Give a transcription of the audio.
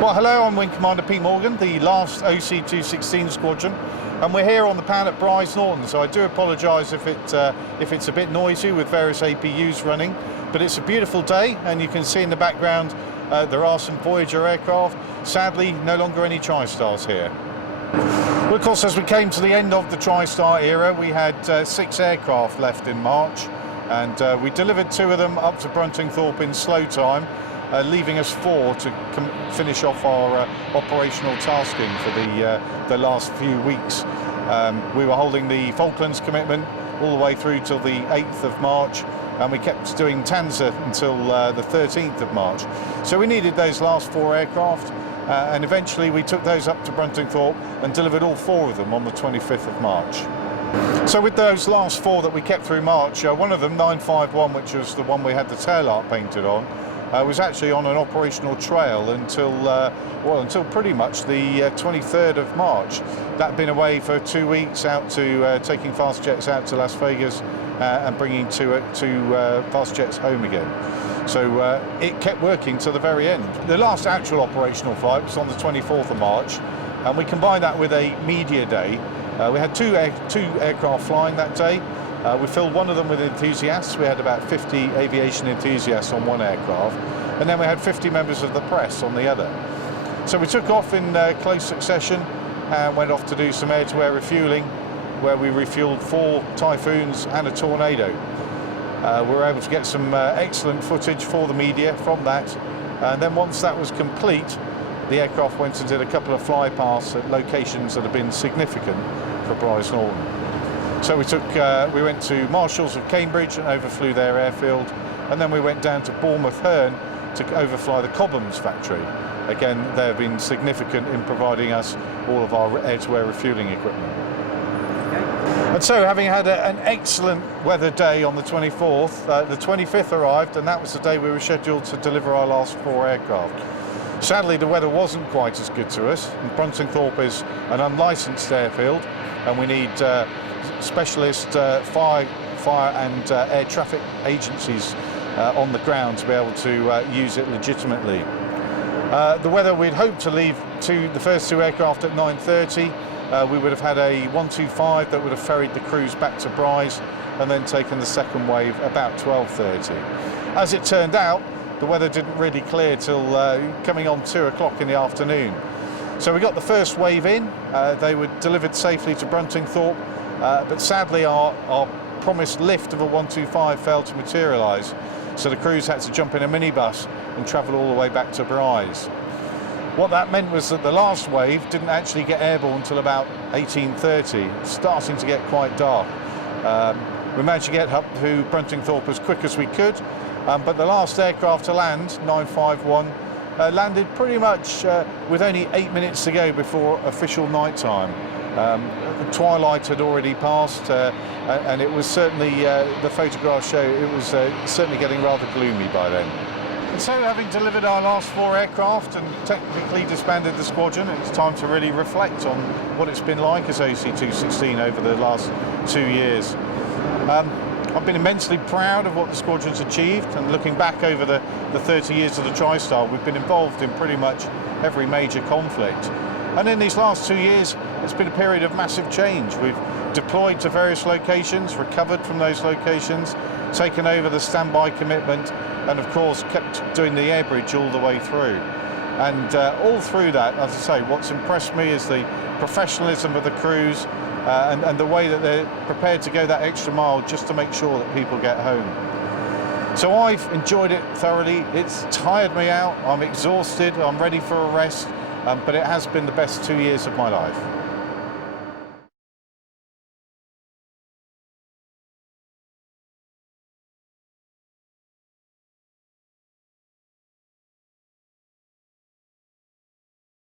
Well, hello, I'm Wing Commander Pete Morgan, the last OC-216 squadron, and we're here on the pad at Bryce Norton, so I do apologise if it's a bit noisy with various APUs running, but it's a beautiful day, and you can see in the background there are some Voyager aircraft. Sadly, no longer any TriStars here. Well, of course, as we came to the end of the TriStar era, we had 6 aircraft left in March, and we delivered 2 of them up to Bruntingthorpe in slow time, leaving us 4 to finish off our operational tasking for the last few weeks. We were holding the Falklands commitment all the way through till the 8th of March, and we kept doing Tanza until the 13th of March. So we needed those last 4 aircraft, and eventually we took those up to Bruntingthorpe and delivered all 4 of them on the 25th of March. So with those last 4 that we kept through March, one of them, 951, which was the one we had the tail arc painted on, was actually on an operational trail until pretty much the 23rd of March. That'd been away for 2 weeks, out to taking fast jets out to Las Vegas and bringing 2 fast jets home again. So it kept working to the very end. The last actual operational flight was on the 24th of March, and we combined that with a media day. We had two aircraft flying that day. We filled one of them with enthusiasts. We had about 50 aviation enthusiasts on one aircraft, and then we had 50 members of the press on the other. So we took off in close succession and went off to do some air-to-air refueling, where we refueled 4 Typhoons and a Tornado. We were able to get some excellent footage for the media from that, and then once that was complete, the aircraft went and did a couple of flypasts at locations that have been significant for Bryce Norton. So we went to Marshalls of Cambridge and overflew their airfield, and then we went down to Bournemouth Herne to overfly the Cobhams factory. Again, they have been significant in providing us all of our air-to-air refueling equipment. And so, having had an excellent weather day on the 24th, the 25th arrived, and that was the day we were scheduled to deliver our last 4 aircraft. Sadly, the weather wasn't quite as good to us, and Bruntingthorpe is an unlicensed airfield, and we need specialist fire and air traffic agencies on the ground to be able to use it legitimately. The weather, we'd hoped to leave the first 2 aircraft at 9:30. We would have had a 125 that would have ferried the crews back to Bryce and then taken the second wave about 12:30. As it turned out, the weather didn't really clear till coming on 2 o'clock in the afternoon. So we got the first wave in. They were delivered safely to Bruntingthorpe, but sadly our promised lift of a 125 failed to materialise, so the crews had to jump in a minibus and travel all the way back to Bryce. What that meant was that the last wave didn't actually get airborne until about 18:30, starting to get quite dark. We managed to get up to Bruntingthorpe as quick as we could, but the last aircraft to land, 951, landed pretty much with only 8 minutes to go before official night time. The twilight had already passed, and it was certainly, the photographs show, it was certainly getting rather gloomy by then. And so, having delivered our last 4 aircraft and technically disbanded the squadron, it's time to really reflect on what it's been like as OC-216 over the last 2 years. I've been immensely proud of what the squadron's achieved, and looking back over the 30 years of the TriStar, we've been involved in pretty much every major conflict. And in these last 2 years, it's been a period of massive change. We've deployed to various locations, recovered from those locations, taken over the standby commitment, and of course kept doing the air bridge all the way through. And all through that, as I say, what's impressed me is the professionalism of the crews, and the way that they're prepared to go that extra mile just to make sure that people get home. So I've enjoyed it thoroughly. It's tired me out, I'm exhausted, I'm ready for a rest, but it has been the best 2 years of my life.